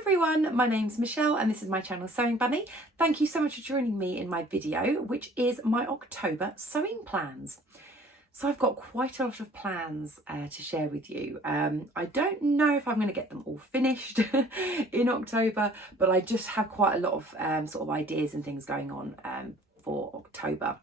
everyone, my name's Michelle and this is my channel Sewing Bunny. Thank you so much for joining me in my video, which is my October sewing plans. So I've got quite a lot of plans to share with you. I don't know if I'm going to get them all finished in October, but I just have quite a lot of sort of ideas and things going on for October.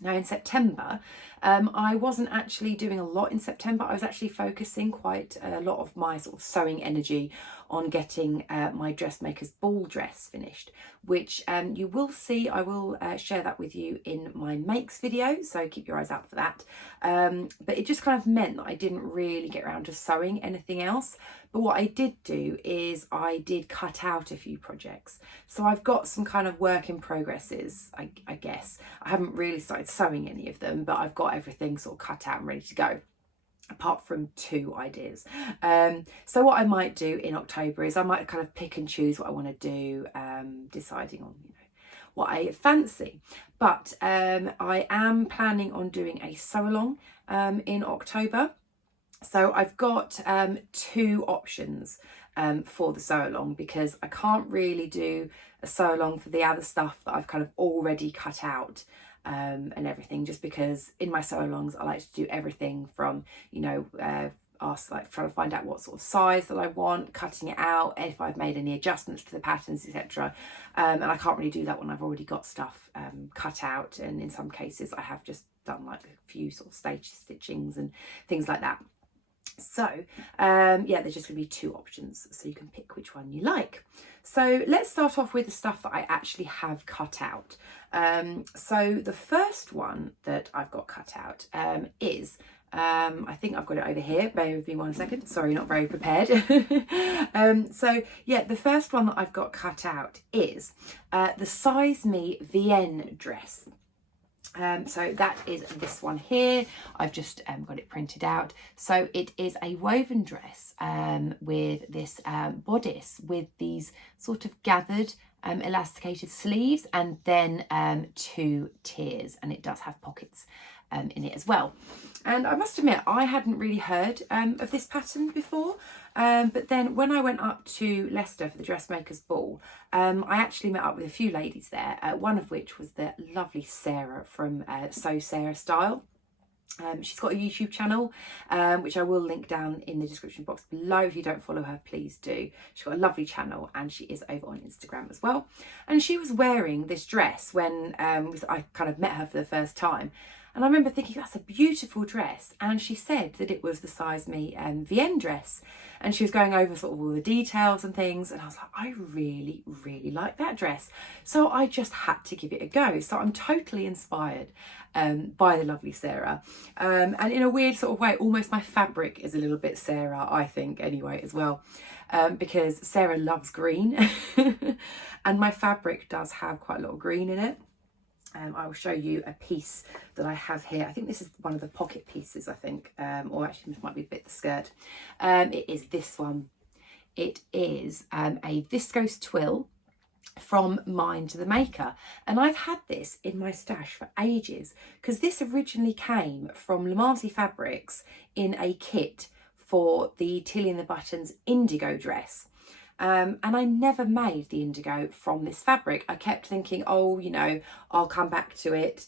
Now in September, I wasn't actually doing a lot in September. I was actually focusing quite a lot of my sort of sewing energy on getting my dressmaker's ball dress finished, which you will see. I will share that with you in my makes video, so keep your eyes out for that. But it just kind of meant that I didn't really get around to sewing anything else. But what I did do is I did cut out a few projects. So I've got some kind of work in progresses, I guess. I haven't really started sewing any of them, but I've got everything sort of cut out and ready to go, apart from two ideas. So what I might do in October is I might kind of pick and choose what I want to do, deciding on, you know, what I fancy. But I am planning on doing a sew along in October. So I've got two options for the sew along, because I can't really do a sew along for the other stuff that I've kind of already cut out and everything, just because in my sew alongs I like to do everything from, you know, trying to find out what sort of size that I want, cutting it out, if I've made any adjustments to the patterns, etc. And I can't really do that when I've already got stuff cut out, and in some cases I have just done like a few sort of stage stitchings and things like that. So yeah, there's just going to be two options, so you can pick which one you like. So let's start off with the stuff that I actually have cut out. So the first one that I've got cut out is I think I've got it over here. Bear with me 1 second. Sorry, not very prepared. So yeah, the first one that I've got cut out is the Size Me Ven dress. So that is this one here. I've just got it printed out. So it is a woven dress with this bodice with these sort of gathered elasticated sleeves, and then two tiers, and it does have pockets in it as well. And I must admit, I hadn't really heard of this pattern before, but then when I went up to Leicester for the dressmaker's ball, I actually met up with a few ladies there, one of which was the lovely Sarah from Sew Sarah Style. She's got a YouTube channel, which I will link down in the description box below. If you don't follow her, please do. She's got a lovely channel, and she is over on Instagram as well. And she was wearing this dress when I kind of met her for the first time. And I remember thinking, that's a beautiful dress. And she said that it was the Size Me Ven dress. And she was going over sort of all the details and things. And I was like, I really, really like that dress. So I just had to give it a go. So I'm totally inspired by the lovely Sarah. And in a weird sort of way, almost my fabric is a little bit Sarah, I think, anyway, as well. Because Sarah loves green. And my fabric does have quite a lot of green in it. I will show you a piece that I have here. I think this is one of the pocket pieces, I think, or actually this might be a bit of the skirt. It is this one. It is a viscose twill from Mine to the Maker, and I've had this in my stash for ages, because this originally came from Lamancy Fabrics in a kit for the Tilly and the Buttons indigo dress. And I never made the indigo from this fabric. I kept thinking, oh, you know, I'll come back to it,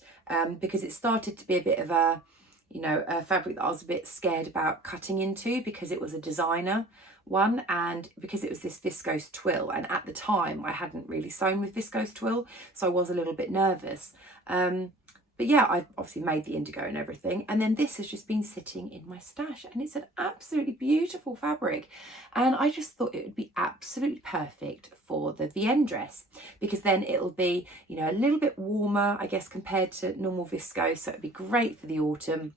because it started to be a bit of a, you know, a fabric that I was a bit scared about cutting into, because it was a designer one, and because it was this viscose twill, and at the time I hadn't really sewn with viscose twill, so I was a little bit nervous. But yeah, I've obviously made the indigo and everything. And then this has just been sitting in my stash, and it's an absolutely beautiful fabric. And I just thought it would be absolutely perfect for the Ven dress, because then it'll be, you know, a little bit warmer, I guess, compared to normal viscose. So it'd be great for the autumn.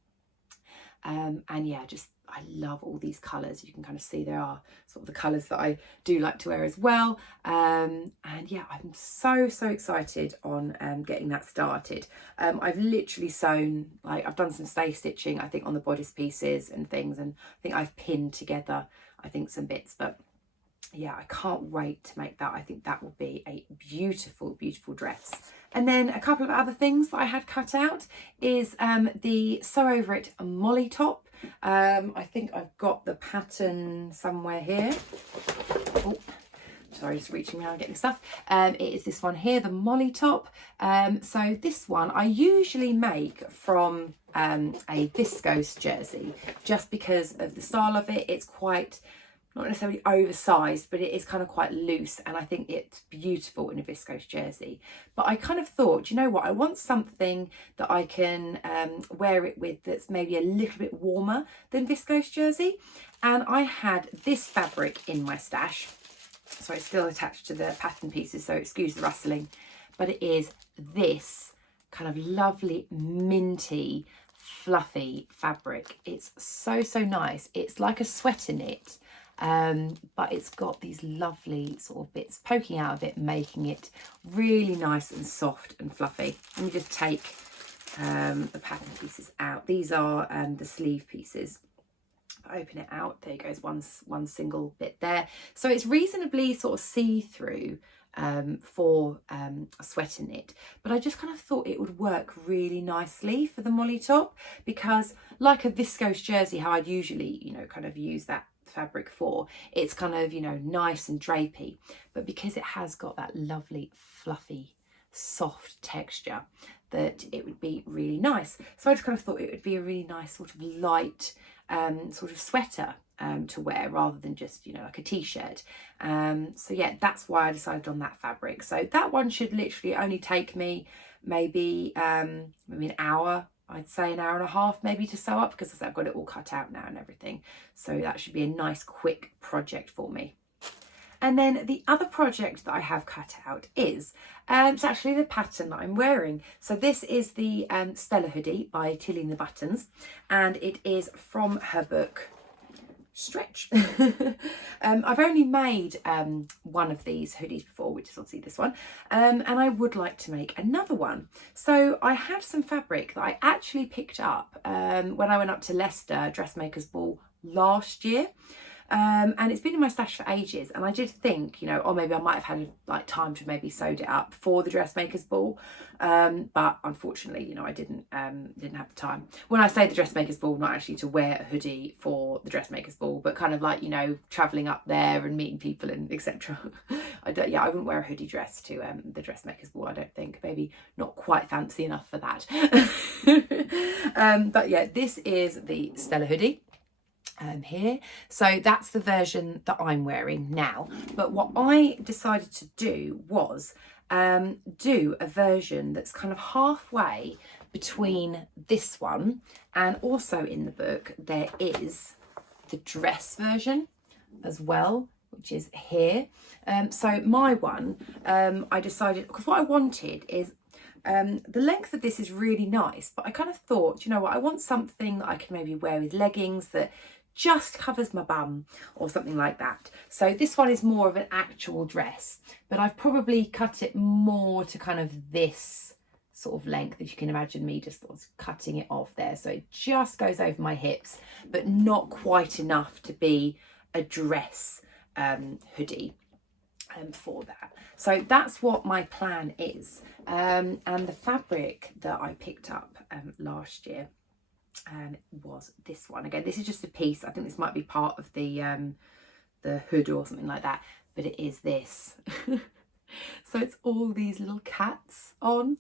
And yeah, I love all these colours. You can kind of see there are sort of the colours that I do like to wear as well. And yeah, I'm so excited on getting that started. I've literally sewn, like, I've done some stay stitching, I think, on the bodice pieces and things, and I think I've pinned together, I think, some bits, but yeah, I can't wait to make that. I think that will be a beautiful dress. And then a couple of other things that I had cut out is the Sew Over It Molly top. I think I've got the pattern somewhere here. Oh, sorry, just reaching around getting stuff. It is this one here, the Molly top. So this one I usually make from a viscose jersey, just because of the style of it. It's quite, not necessarily oversized, but it is kind of quite loose, and I think it's beautiful in a viscose jersey. But I kind of thought, you know what, I want something that I can wear it with that's maybe a little bit warmer than viscose jersey. And I had this fabric in my stash. So it's still attached to the pattern pieces, so excuse the rustling. But it is this kind of lovely minty fluffy fabric. It's so nice. It's like a sweater knit, but it's got these lovely sort of bits poking out of it, making it really nice and soft and fluffy. Let me just take the pattern pieces out. These are the sleeve pieces. Open it out, there goes one single bit there. So it's reasonably sort of see-through for a sweater knit, but I just kind of thought it would work really nicely for the Molly top, because like a viscose jersey, how I'd usually, you know, kind of use that fabric for, it's kind of, you know, nice and drapey, but because it has got that lovely fluffy soft texture, that it would be really nice. So I just kind of thought it would be a really nice sort of light sort of sweater to wear, rather than just, you know, like a t-shirt. So yeah, that's why I decided on that fabric. So that one should literally only take me maybe an hour, I'd say an hour and a half maybe to sew up, because I've got it all cut out now and everything. So that should be a nice quick project for me. And then the other project that I have cut out is, it's actually the pattern that I'm wearing. So this is the Stella Hoodie by Tilly and the Buttons, and it is from her book Stretch. I've only made one of these hoodies before, which is obviously this one, and I would like to make another one. So I had some fabric that I actually picked up when I went up to Leicester Dressmakers Ball last year. And it's been in my stash for ages, and I did think, you know, or maybe I might have had like time to maybe sewed it up for the Dressmakers Ball, but unfortunately, you know, I didn't have the time. When I say the Dressmakers Ball, not actually to wear a hoodie for the Dressmakers Ball, but kind of like, you know, travelling up there and meeting people and etc. I wouldn't wear a hoodie dress to the Dressmakers Ball, I don't think. Maybe not quite fancy enough for that. But yeah, this is the Stella Hoodie. Here, so that's the version that I'm wearing now. But what I decided to do was do a version that's kind of halfway between this one, and also in the book there is the dress version as well, which is here. So my one, I decided, because what I wanted is, the length of this is really nice, but I kind of thought, you know what, I want something that I can maybe wear with leggings that just covers my bum or something like that. So this one is more of an actual dress, but I've probably cut it more to kind of this sort of length, if you can imagine me just sort of cutting it off there. So it just goes over my hips, but not quite enough to be a dress hoodie for that. So that's what my plan is. And the fabric that I picked up last year was this one. Again, this is just a piece. I think this might be part of the hood or something like that, but it is this. So it's all these little cats on.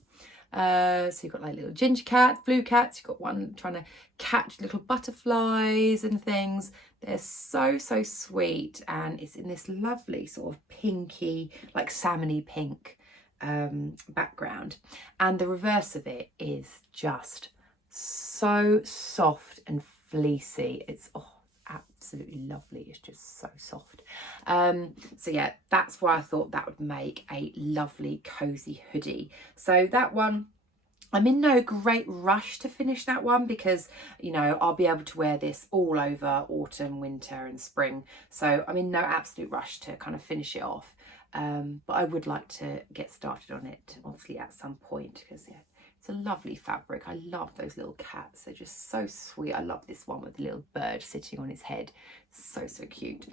So you've got like little ginger cats, blue cats, you've got one trying to catch little butterflies and things. They're so sweet, and it's in this lovely sort of pinky, like salmony pink background, and the reverse of it is just so soft and fleecy. It's absolutely lovely. It's just so soft. So yeah, that's why I thought that would make a lovely cozy hoodie. So that one, I'm in no great rush to finish that one, because, you know, I'll be able to wear this all over autumn, winter and spring. So I'm in no absolute rush to kind of finish it off. But I would like to get started on it, obviously, at some point, because yeah, it's a lovely fabric. I love those little cats. They're just so sweet. I love this one with the little bird sitting on his head. So cute.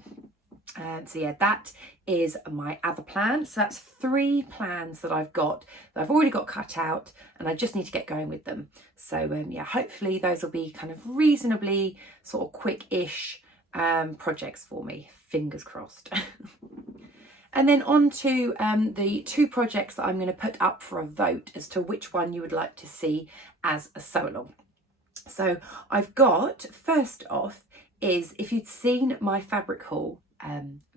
So yeah, that is my other plan. So that's 3 plans that I've got, that I've already got cut out, and I just need to get going with them. So yeah, hopefully those will be kind of reasonably sort of quick-ish projects for me. Fingers crossed. And then on to the two projects that I'm going to put up for a vote as to which one you would like to see as a sew along. So I've got, first off, is if you'd seen my fabric haul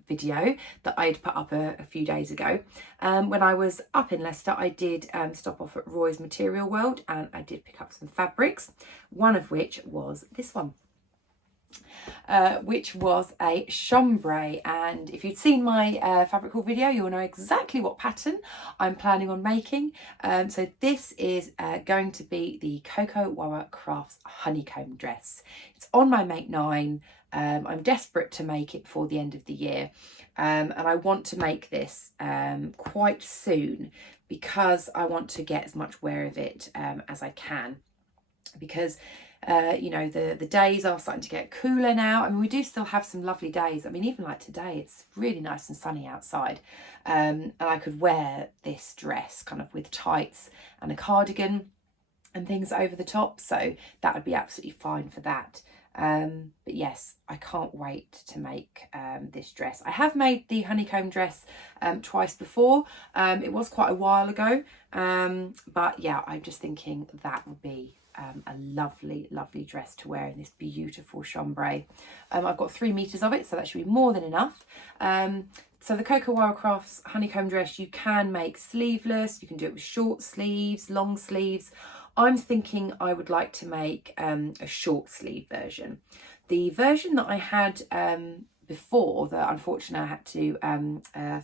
video that I'd put up a few days ago. When I was up in Leicester, I did stop off at Roy's Material World and I did pick up some fabrics, one of which was this one. Which was a chambray, and if you'd seen my fabric haul video, you'll know exactly what pattern I'm planning on making. So this is going to be the Coco Wara Crafts Honeycomb Dress. It's on my Make 9. I'm desperate to make it before the end of the year, and I want to make this quite soon because I want to get as much wear of it as I can, because you know, the days are starting to get cooler now. I mean, we do still have some lovely days. I mean, even like today, it's really nice and sunny outside. And I could wear this dress kind of with tights and a cardigan and things over the top. So that would be absolutely fine for that. But yes, I can't wait to make this dress. I have made the honeycomb dress twice before. It was quite a while ago. But yeah, I'm just thinking that would be a lovely dress to wear in this beautiful chambray. I've got 3 meters of it, so that should be more than enough. So the Coco Wara Crafts honeycomb dress, you can make sleeveless, you can do it with short sleeves, long sleeves. I'm thinking I would like to make a short sleeve version. The version that I had before, that unfortunately I had to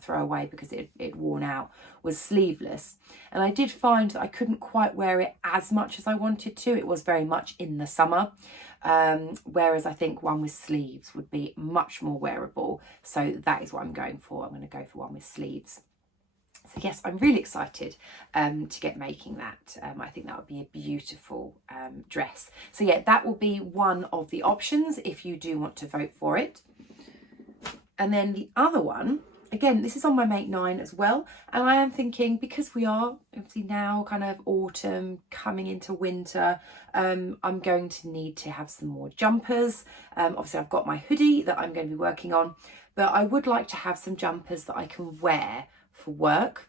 throw away because it worn out, was sleeveless, and I did find that I couldn't quite wear it as much as I wanted to. It was very much in the summer, whereas I think one with sleeves would be much more wearable, so that is what I'm going for. I'm going to go for one with sleeves. So yes, I'm really excited to get making that. I think that would be a beautiful dress. So yeah, that will be one of the options if you do want to vote for it. And then the other one, again, this is on my Make 9 as well. And I am thinking, because we are obviously now kind of autumn, coming into winter, I'm going to need to have some more jumpers. Obviously, I've got my hoodie that I'm going to be working on, but I would like to have some jumpers that I can wear for work.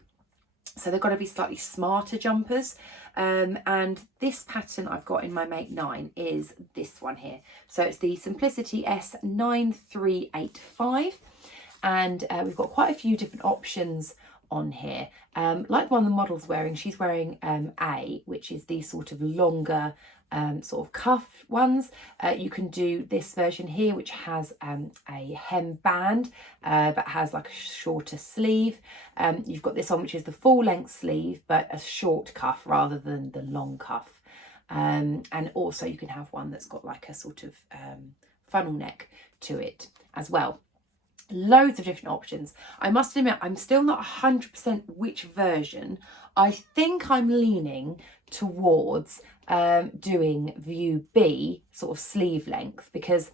So they've got to be slightly smarter jumpers. And this pattern I've got in my Make 9 is this one here. So it's the Simplicity S9385. And we've got quite a few different options on here. Like the one the model's wearing, she's wearing A, which is the sort of longer sort of cuff ones. You can do this version here, which has a hem band but has like a shorter sleeve. You've got this one, which is the full length sleeve but a short cuff rather than the long cuff. And also you can have one that's got like a sort of funnel neck to it as well. Loads of different options. I must admit, I'm still not 100% which version. I think I'm leaning towards doing view B, sort of sleeve length, because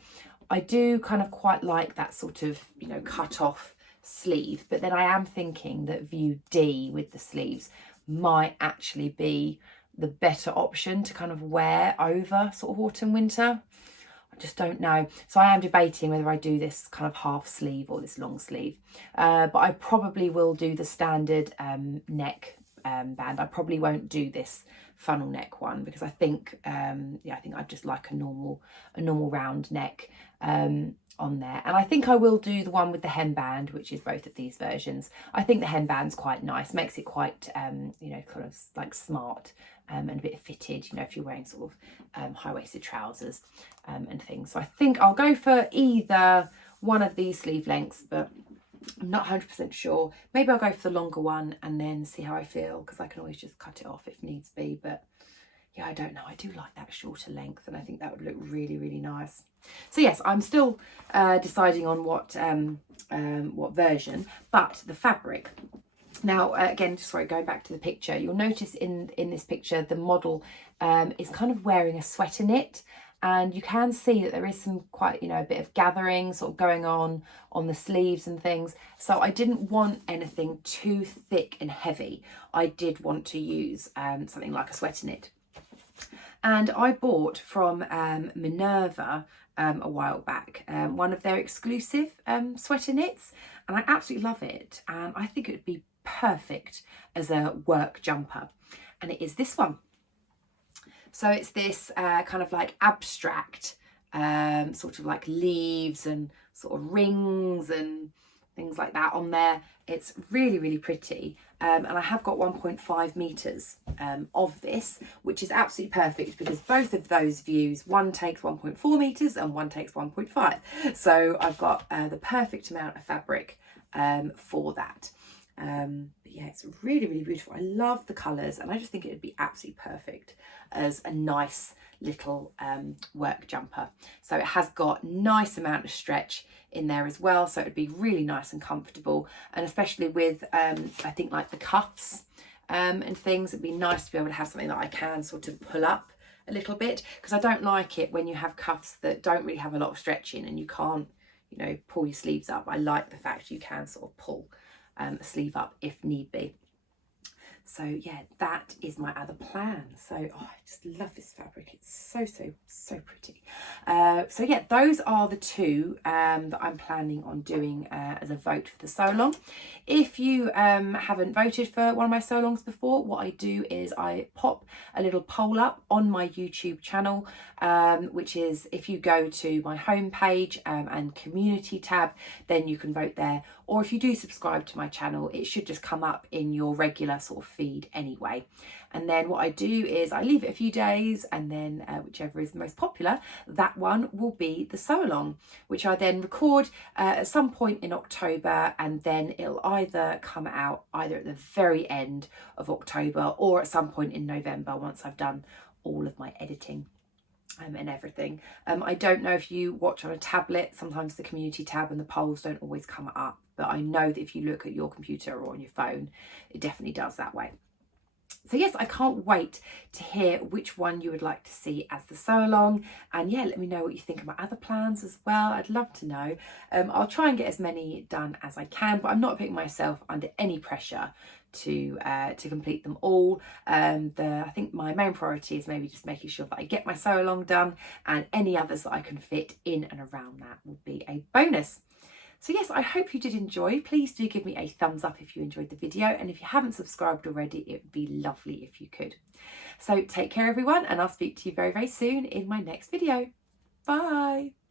I do kind of quite like that sort of, you know, cut off sleeve. But then I am thinking that view D with the sleeves might actually be the better option to kind of wear over sort of autumn, winter. I just don't know. So I am debating whether I do this kind of half sleeve or this long sleeve. But I probably will do the standard neck band. I probably won't do this funnel neck one because I think, yeah, I think I'd just like a normal round neck on there. And I think I will do the one with the hem band, which is both of these versions. I think the hem band's quite nice, makes it quite, you know, kind of like smart and a bit fitted, you know, if you're wearing sort of high-waisted trousers and things. So I think I'll go for either one of these sleeve lengths, but I'm not 100% sure. Maybe I'll go for the longer one and then see how I feel, because I can always just cut it off if needs be. But yeah, I don't know. I do like that shorter length, and I think that would look really, really nice. So yes, I'm still deciding on what version, but the fabric. Now, again, just sorry, going back to the picture, you'll notice in this picture, the model is kind of wearing a sweater knit, and you can see that there is some quite, you know, a bit of gathering sort of going on the sleeves and things. So I didn't want anything too thick and heavy. I did want to use something like a sweater knit. And I bought from Minerva a while back, one of their exclusive sweater knits, and I absolutely love it, and I think it would be perfect as a work jumper, and it is this one. So it's this kind of like abstract sort of like leaves and sort of rings and things like that on there. It's really, really pretty. And I have got 1.5 meters of this, which is absolutely perfect because both of those views, one takes 1.4 meters and one takes 1.5. So I've got the perfect amount of fabric for that. But yeah, it's really, really beautiful. I love the colours, and I just think it would be absolutely perfect as a nice little work jumper. So it has got nice amount of stretch in there as well, so it would be really nice and comfortable, and especially with I think like the cuffs and things, it'd be nice to be able to have something that I can sort of pull up a little bit, because I don't like it when you have cuffs that don't really have a lot of stretch in and you can't, you know, pull your sleeves up. I like the fact you can sort of pull a sleeve up if need be. So yeah, that is my other plan. So I just love this fabric. It's so pretty. So yeah, those are the two that I'm planning on doing as a vote for the sew along. If you haven't voted for one of my sew alongs before, what I do is I pop a little poll up on my YouTube channel, which is if you go to my homepage and community tab, then you can vote there. Or if you do subscribe to my channel, it should just come up in your regular sort of feed anyway. And then what I do is I leave it a few days, and then whichever is the most popular, that one will be the sew along, which I then record at some point in October, and then it'll either come out either at the very end of October or at some point in November once I've done all of my editing and everything. I don't know if you watch on a tablet, sometimes the community tab and the polls don't always come up, but I know that if you look at your computer or on your phone, it definitely does that way. So yes, I can't wait to hear which one you would like to see as the sew along, and yeah, let me know what you think of my other plans as well. I'd love to know. I'll try and get as many done as I can, but I'm not putting myself under any pressure to complete them all. I think my main priority is maybe just making sure that I get my sew along done, and any others that I can fit in and around that will be a bonus. So yes, I hope you did enjoy. Please do give me a thumbs up if you enjoyed the video, and if you haven't subscribed already, it would be lovely if you could. So take care everyone, and I'll speak to you very, very soon in my next video. Bye.